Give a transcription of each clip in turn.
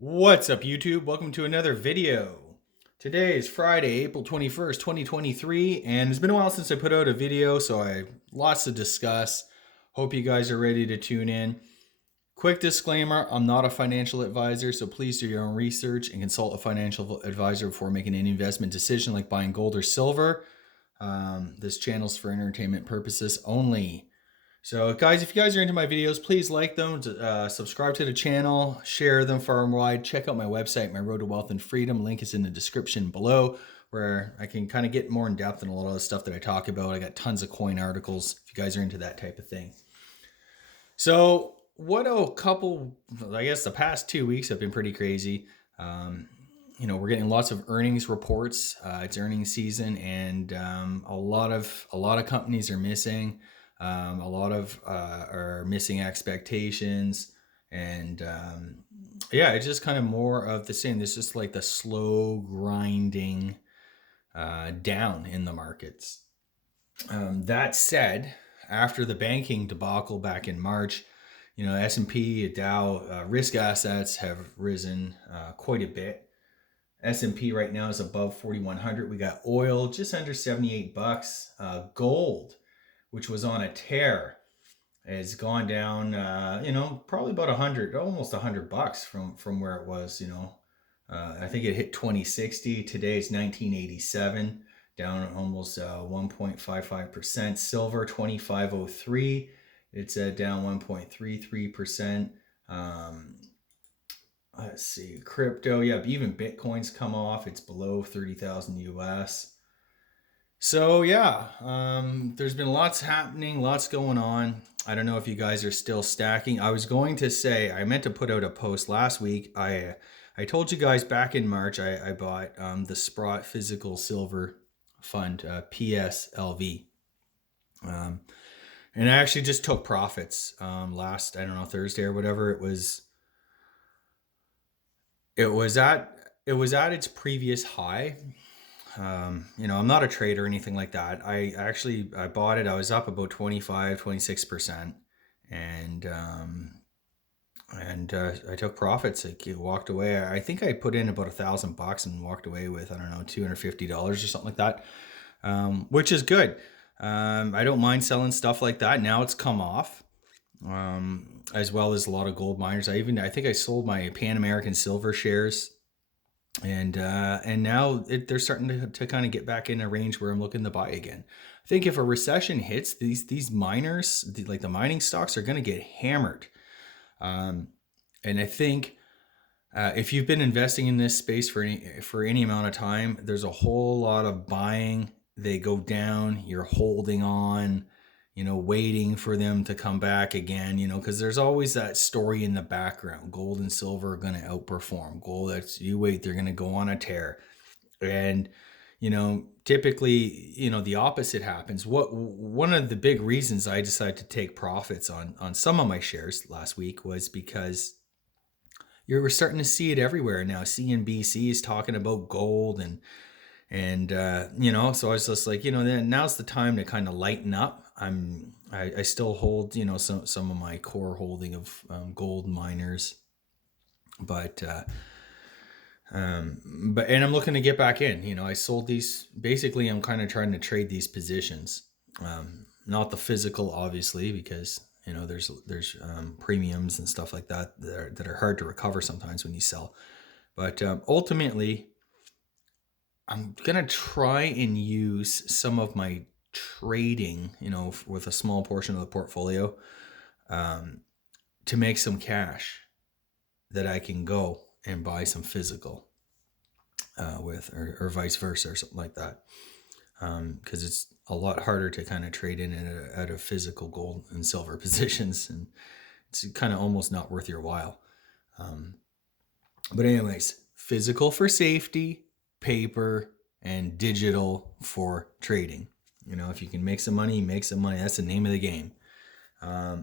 What's up, YouTube? Welcome to another video. Today is Friday, April 21st, 2023, and it's been a while since I put out a video, so I lots to discuss. Hope you guys are ready to tune in. Quick disclaimer, I'm not a financial advisor, so please do your own research and consult a financial advisor before making any investment decision like buying gold or silver. This channel's for entertainment purposes only. So guys, if you guys are into my videos, please like them, subscribe to the channel, share them far and wide. Check out my website, My Road to Wealth and Freedom. Link is in the description below, where I can kind of get more in depth in a lot of the stuff that I talk about. I got tons of coin articles if you guys are into that type of thing. So I guess the past 2 weeks have been pretty crazy. We're getting lots of earnings reports. It's earnings season, and a lot of companies are missing. A lot of are missing expectations, and it's just kind of more of the same. This is like the slow grinding down in the markets. That said, after the banking debacle back in March, S&P, Dow, risk assets have risen quite a bit. S&P right now is above 4,100. We got oil just under $78. Gold, which was on a tear, has gone down, probably about 100, almost $100 from where it was. I think it hit 2060. Today it's 1987, down almost 1.55%. Silver 2503. It's down 1.33%. Let's see, crypto. Yeah, even Bitcoin's come off. It's below 30,000 US. So there's been lots happening, lots going on. I don't know if you guys are still stacking. I was going to say, I meant to put out a post last week. I told you guys back in March I bought the Sprott Physical Silver Fund, PSLV. And I actually just took profits last, I don't know, Thursday or whatever. It was at its previous high. I'm not a trader or anything like that. I bought it. I was up about 25, 26%. And I took profits. I walked away. I think I put in about $1,000 and walked away with, I don't know, $250 or something like that. Which is good. I don't mind selling stuff like that. Now it's come off. As well as a lot of gold miners. I think I sold my Pan American Silver shares, and now they're starting to kind of get back in a range where I'm looking to buy again. I think if a recession hits, these miners, like the mining stocks, are going to get hammered. And I think if you've been investing in this space for any amount of time, there's a whole lot of buying. They go down, you're holding on, waiting for them to come back again, because there's always that story in the background. Gold and silver are going to outperform. You wait, they're going to go on a tear. And, typically, the opposite happens. One of the big reasons I decided to take profits on some of my shares last week was because we're starting to see it everywhere now. CNBC is talking about gold and so I was just like, then now's the time to kind of lighten up. I still hold, some of my core holding of gold miners, but and I'm looking to get back in. I sold these. Basically, I'm kind of trying to trade these positions, not the physical, obviously, because there's premiums and stuff like that are hard to recover sometimes when you sell. But ultimately, I'm gonna try and use some of my trading, with a small portion of the portfolio, to make some cash that I can go and buy some physical with, or vice versa, or something like that. Because it's a lot harder to kind of trade in at a physical gold and silver positions, and it's kind of almost not worth your while. But anyways, physical for safety, paper, and digital for trading. If you can make some money, make some money. That's the name of the game. I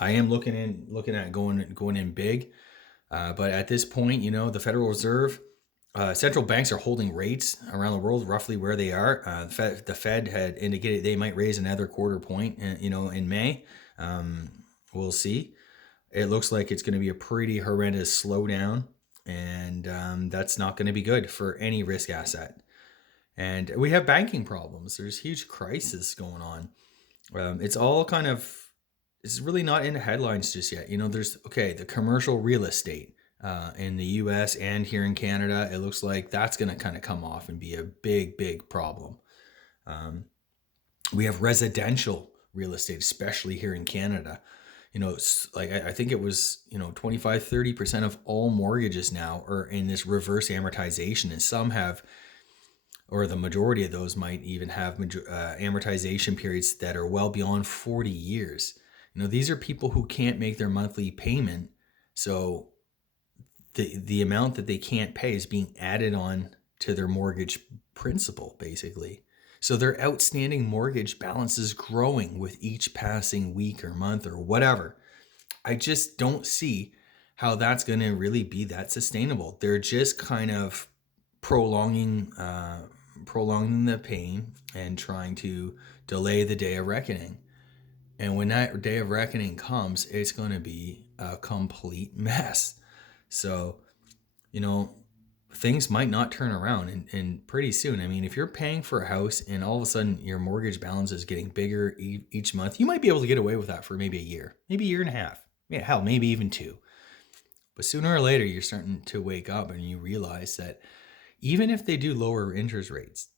am looking at going in big, but at this point, the Federal Reserve, central banks are holding rates around the world roughly where they are. The Fed had indicated they might raise another quarter point, in May. We'll see. It looks like it's going to be a pretty horrendous slowdown And that's not going to be good for any risk asset. And we have banking problems. There's huge crisis going on. It's all kind of, it's really not in the headlines just yet. There's, okay, the commercial real estate in the US and here in Canada, it looks like that's going to kind of come off and be a big, big problem. Um, we have residential real estate, especially here in Canada. It's like, I think it was, 25-30% of all mortgages now are in this reverse amortization, and some have, or the majority of those might even have amortization periods that are well beyond 40 years. These are people who can't make their monthly payment. So the amount that they can't pay is being added on to their mortgage principal, basically. So their outstanding mortgage balance is growing with each passing week or month or whatever. I just don't see how that's going to really be that sustainable. They're just kind of prolonging the pain and trying to delay the day of reckoning. And when that day of reckoning comes, it's going to be a complete mess. So, things might not turn around and pretty soon. I mean, if you're paying for a house and all of a sudden your mortgage balance is getting bigger each month, you might be able to get away with that for maybe a year, maybe a year and a half. Yeah, hell, maybe even 2. But sooner or later, you're starting to wake up and you realize that even if they do lower interest rates,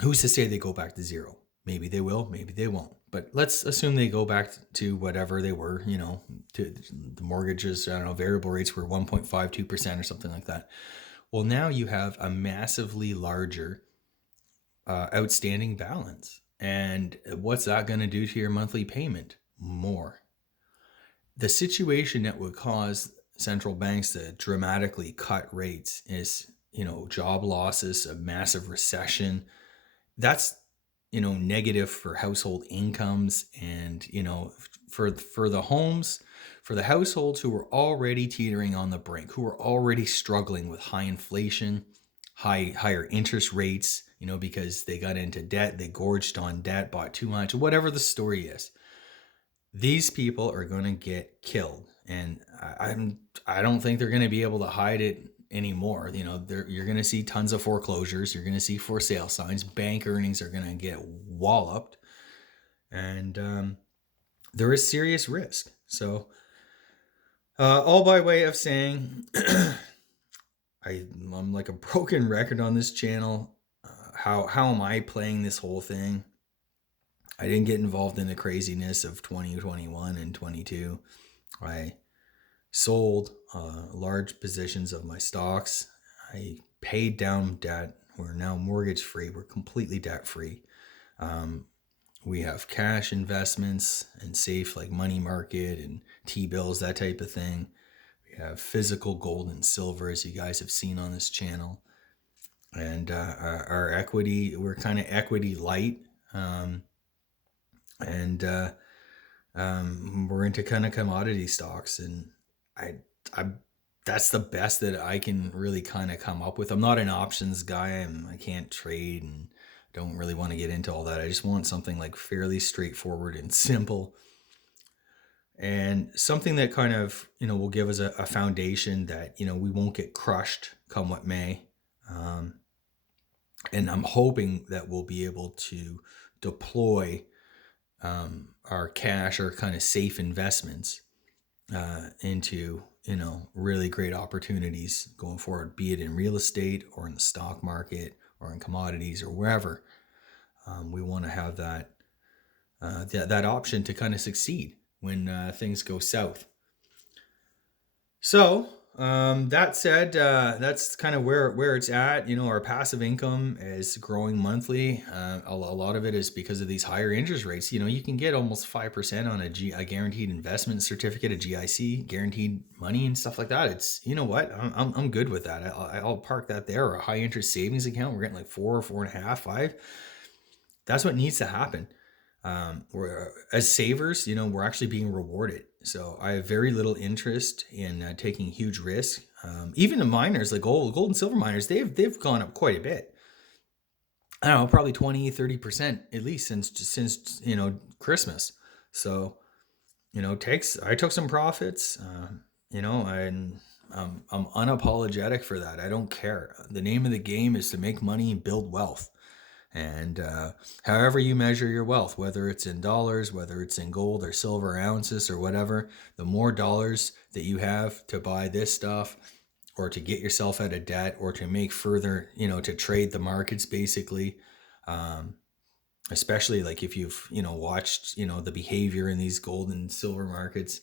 who's to say they go back to 0? Maybe they will, maybe they won't. But let's assume they go back to whatever they were, to the mortgages, I don't know, variable rates were 1.52% or something like that. Well, now you have a massively larger outstanding balance. And what's that going to do to your monthly payment? More. The situation that would cause central banks to dramatically cut rates is, job losses, a massive recession. That's, negative for household incomes and, for the homes, for the households who were already teetering on the brink, who were already struggling with high inflation, higher interest rates, because they got into debt, they gorged on debt, bought too much, whatever the story is. These people are going to get killed, and I don't think they're going to be able to hide it anymore. You're going to see tons of foreclosures. You're going to see for sale signs. Bank earnings are going to get walloped, and there is serious risk. So, all by way of saying, I'm like a broken record on this channel. How am I playing this whole thing? I didn't get involved in the craziness of 2021 and 22. I sold large positions of my stocks. I paid down debt. We're now mortgage free. We're completely debt free. We have cash investments and safe, like money market and T-bills, that type of thing. We have physical gold and silver, as you guys have seen on this channel. And our equity, we're kind of equity light. And we're into kind of commodity stocks, and I that's the best that I can really kind of come up with. I'm not an options guy. I can't trade and don't really want to get into all that. I just want something like fairly straightforward and simple, and something that kind of, will give us a foundation that, we won't get crushed come what may. And I'm hoping that we'll be able to deploy our cash or kind of safe investments into, really great opportunities going forward, be it in real estate or in the stock market or in commodities or wherever. We want to have that option to kind of succeed when things go south. So that said, that's kind of where it's at. Our passive income is growing monthly. A lot of it is because of these higher interest rates. You can get almost 5% on a guaranteed investment certificate, a GIC, guaranteed money and stuff like that. It's, what, I'm good with that. I'll park that there. Or a high interest savings account, we're getting like 4 or 4.5, 5. That's what needs to happen. We're, as savers, we're actually being rewarded. So I have very little interest in taking huge risks. Even the miners, like gold and silver miners, they've gone up quite a bit. I don't know, probably 20-30% at least since Christmas. So I took some profits. And I'm unapologetic for that. I don't care. The name of the game is to make money and build wealth. And however you measure your wealth, whether it's in dollars, whether it's in gold or silver ounces or whatever, the more dollars that you have to buy this stuff or to get yourself out of debt or to make further, to trade the markets basically, um, especially like if you've, watched, the behavior in these gold and silver markets,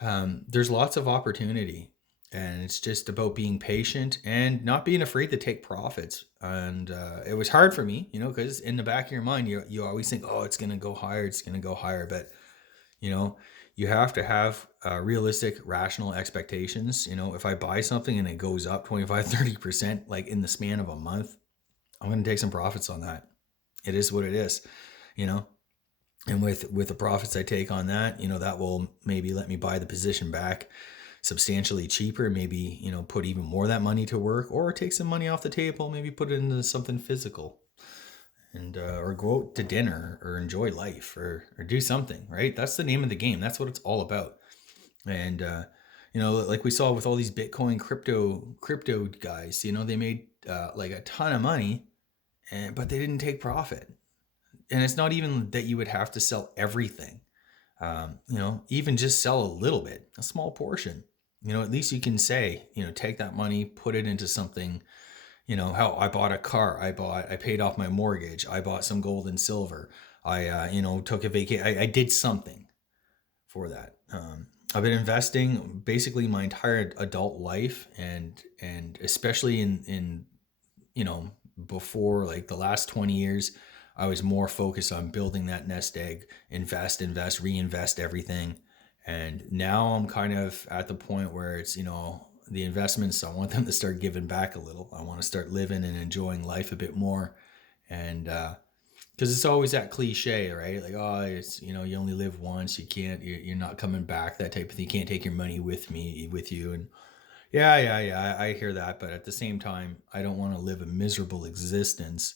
there's lots of opportunity, and it's just about being patient and not being afraid to take profits. And it was hard for me, because in the back of your mind, you always think, oh, it's going to go higher, it's going to go higher. But, you know, you have to have realistic, rational expectations. If I buy something and it goes up 25, 30%, like in the span of a month, I'm going to take some profits on that. It is what it is, you know? And with the profits I take on that, that will maybe let me buy the position back substantially cheaper, maybe, put even more of that money to work, or take some money off the table, maybe put it into something physical, and or go out to dinner or enjoy life, or do something, right? That's the name of the game. That's what it's all about. And like we saw with all these Bitcoin crypto guys, they made like a ton of money, but they didn't take profit. And it's not even that you would have to sell everything. Even just sell a little bit, a small portion. At least you can say, take that money, put it into something. How I bought a car, I paid off my mortgage, I bought some gold and silver, I took a vacation, I did something for that. I've been investing basically my entire adult life, and especially in before, like the last 20 years, I was more focused on building that nest egg, invest, reinvest everything. And now I'm kind of at the point where it's, the investments, I want them to start giving back a little. I want to start living and enjoying life a bit more. And because it's always that cliche, right? Like, oh, it's, you only live once. You're not coming back, that type of thing. You can't take your money with you. And yeah, I hear that. But at the same time, I don't want to live a miserable existence.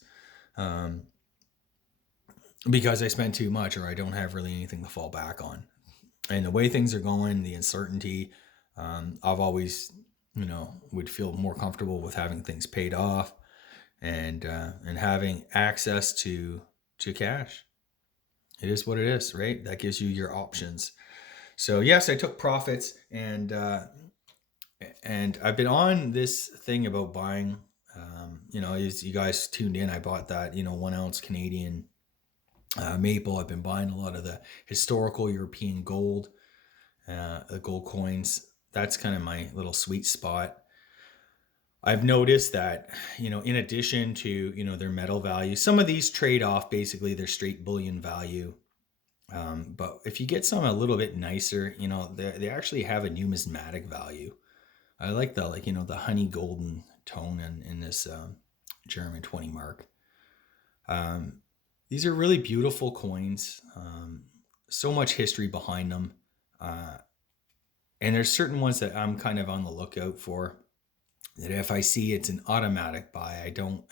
Because I spent too much, or I don't have really anything to fall back on. And the way things are going, the uncertainty, I've always, would feel more comfortable with having things paid off, and having access to cash. It is what it is, right? That gives you your options. So yes, I took profits, and I've been on this thing about buying. As you guys tuned in, I bought that 1 ounce Canadian maple. I've been buying a lot of the historical European gold, the gold coins. That's kind of my little sweet spot. I've noticed that, in addition to, their metal value, some of these trade off basically their straight bullion value. But if you get some a little bit nicer, they actually have a numismatic value. I like the honey golden tone in this German 20 mark. These are really beautiful coins. So much history behind them. And there's certain ones that I'm kind of on the lookout for, that if I see, it's an automatic buy. I don't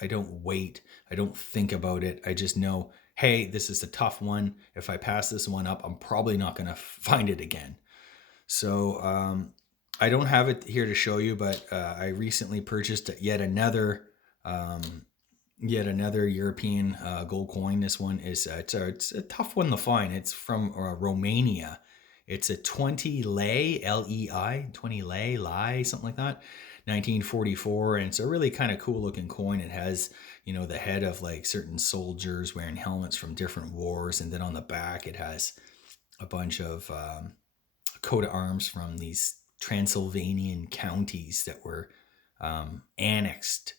wait. I don't think about it. I just know, hey, this is a tough one. If I pass this one up, I'm probably not going to find it again. So I don't have it here to show you, but I recently purchased yet another European gold coin. This one is it's a tough one to find. It's from Romania. It's a 20 lei, L-E-I, 20 lei, something like that, 1944. And it's a really kind of cool looking coin. It has, the head of like certain soldiers wearing helmets from different wars. And then on the back, it has a bunch of coat of arms from these Transylvanian counties that were annexed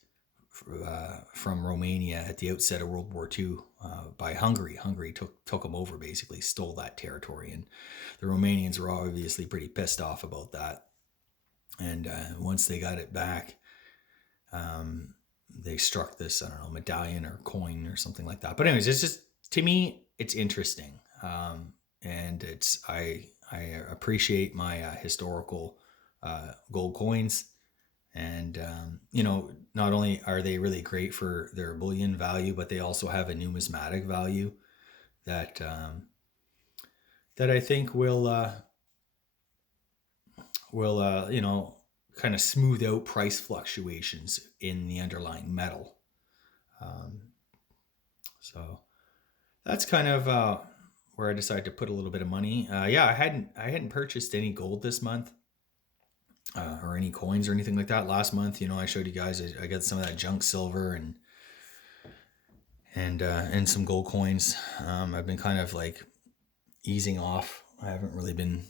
from Romania at the outset of World War II by Hungary. Hungary took them over, basically stole that territory, and the Romanians were obviously pretty pissed off about that. And once they got it back, they struck this, I don't know, medallion or coin or something like that. But anyways, it's just, to me, it's interesting, and I appreciate my historical gold coins. And, not only are they really great for their bullion value, but they also have a numismatic value that I think will kind of smooth out price fluctuations in the underlying metal. So that's kind of where I decided to put a little bit of money. Yeah, I hadn't purchased any gold this month, or any coins or anything like that. Last month, I showed you guys I got some of that junk silver and some gold coins. I've been kind of like easing off. I haven't really been,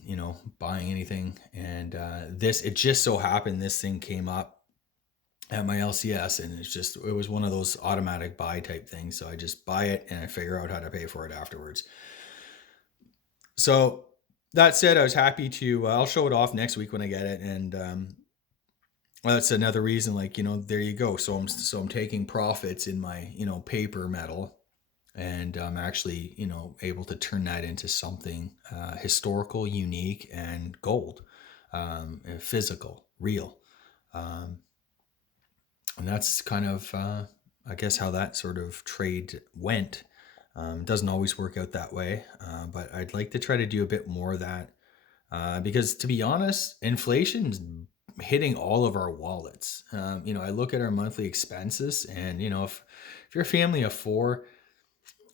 buying anything. And it just so happened this thing came up at my LCS, and it was one of those automatic buy type things. So I just buy it and I figure out how to pay for it afterwards. So that said, I was happy to, I'll show it off next week when I get it. And that's another reason, like, there you go. So I'm taking profits in my, paper metal, and I'm actually, able to turn that into something historical, unique, and gold, physical, real. And that's kind of, I guess, how that sort of trade went. Doesn't always work out that way, but I'd like to try to do a bit more of that, because, to be honest, inflation's hitting all of our wallets. I look at our monthly expenses, and if you're a family of four,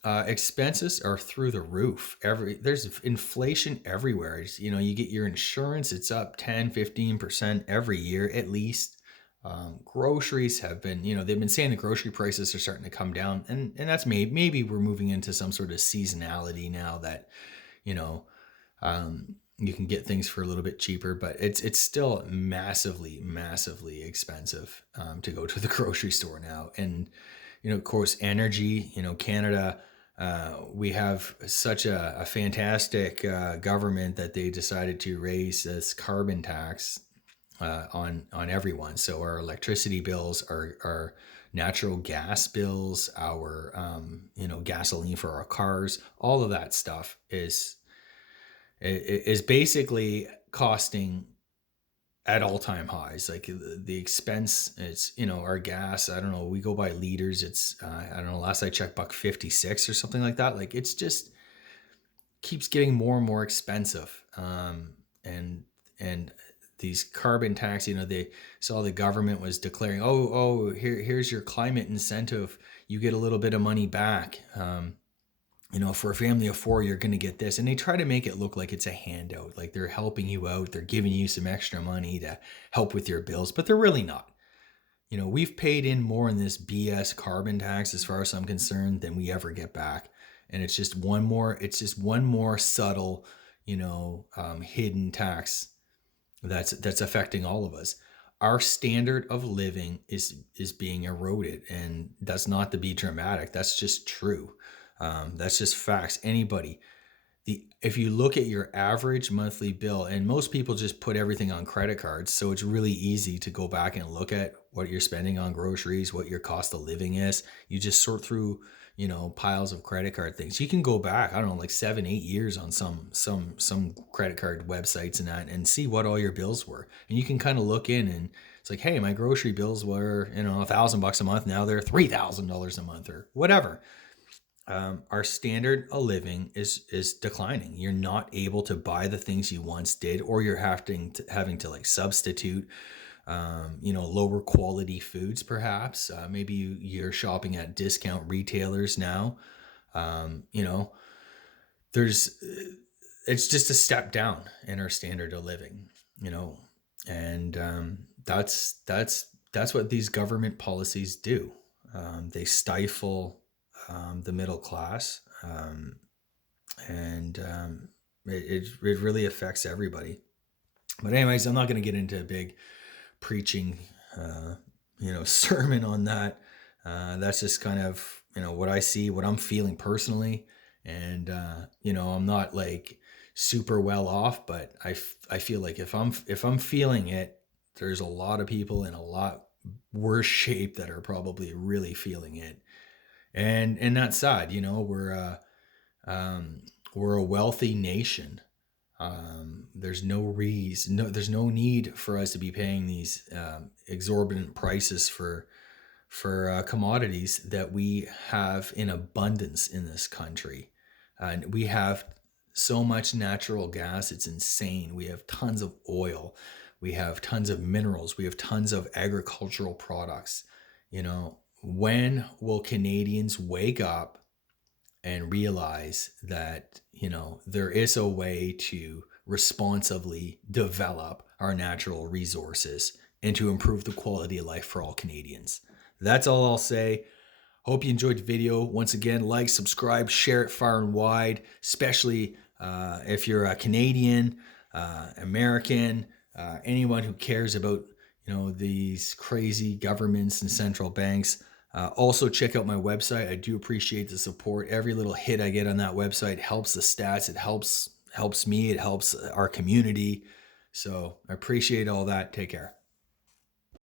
expenses are through the roof. There's inflation everywhere. You get your insurance, it's up 10-15% every year at least. Groceries have been, they've been saying the grocery prices are starting to come down, and that's maybe we're moving into some sort of seasonality now that, you can get things for a little bit cheaper, but it's still massively, massively expensive, to go to the grocery store now. And, of course, energy, Canada, we have such a fantastic government that they decided to raise this carbon tax on everyone. So our electricity bills, our natural gas bills, our gasoline for our cars, all of that stuff is basically costing at all-time highs. Like the expense, it's, our gas, I don't know, we go by liters, it's I don't know, last I checked, $1.56 or something like that. Like, it's just keeps getting more and more expensive. And these carbon tax, they saw the government was declaring, here's your climate incentive, you get a little bit of money back. For a family of four, you're going to get this. And they try to make it look like it's a handout, like they're helping you out, they're giving you some extra money to help with your bills, but they're really not. We've paid in more in this BS carbon tax, as far as I'm concerned, than we ever get back. And it's just one more subtle, hidden tax that's affecting all of us. Our standard of living is being eroded, and that's not to be dramatic. That's just true. That's just facts. If you look at your average monthly bill, and most people just put everything on credit cards, so it's really easy to go back and look at what you're spending on groceries, what your cost of living is. You just sort through, piles of credit card things. You can go back, I don't know, like 7-8 years on some credit card websites and that, and see what all your bills were. And you can kind of look in, and it's like, hey, my grocery bills were, $1,000 a month. Now they're $3,000 a month or whatever. Our standard of living is declining. You're not able to buy the things you once did, or you're having to like substitute, lower quality foods, perhaps. Maybe you're shopping at discount retailers now. It's just a step down in our standard of living, and that's what these government policies do. They stifle the middle class, and it really affects everybody. But anyways, I'm not going to get into a big preaching, sermon on that. That's just kind of, what I see, what I'm feeling personally. And, I'm not like super well off, but I feel like if I'm feeling it, there's a lot of people in a lot worse shape that are probably really feeling it. And that's sad. We're a wealthy nation. There's no there's no need for us to be paying these exorbitant prices for commodities that we have in abundance in this country. And we have so much natural gas, it's insane. We have tons of oil. We have tons of minerals. We have tons of agricultural products. You know, when will Canadians wake up and realize that, you know, there is a way to responsibly develop our natural resources and to improve the quality of life for all Canadians? That's all I'll say. Hope you enjoyed the video. Once again, like, subscribe, share it far and wide, especially if you're a Canadian, American, anyone who cares about, you know, these crazy governments and central banks. Also, check out my website. I do appreciate the support. Every little hit I get on that website helps the stats. It helps me. It helps our community. So I appreciate all that. Take care.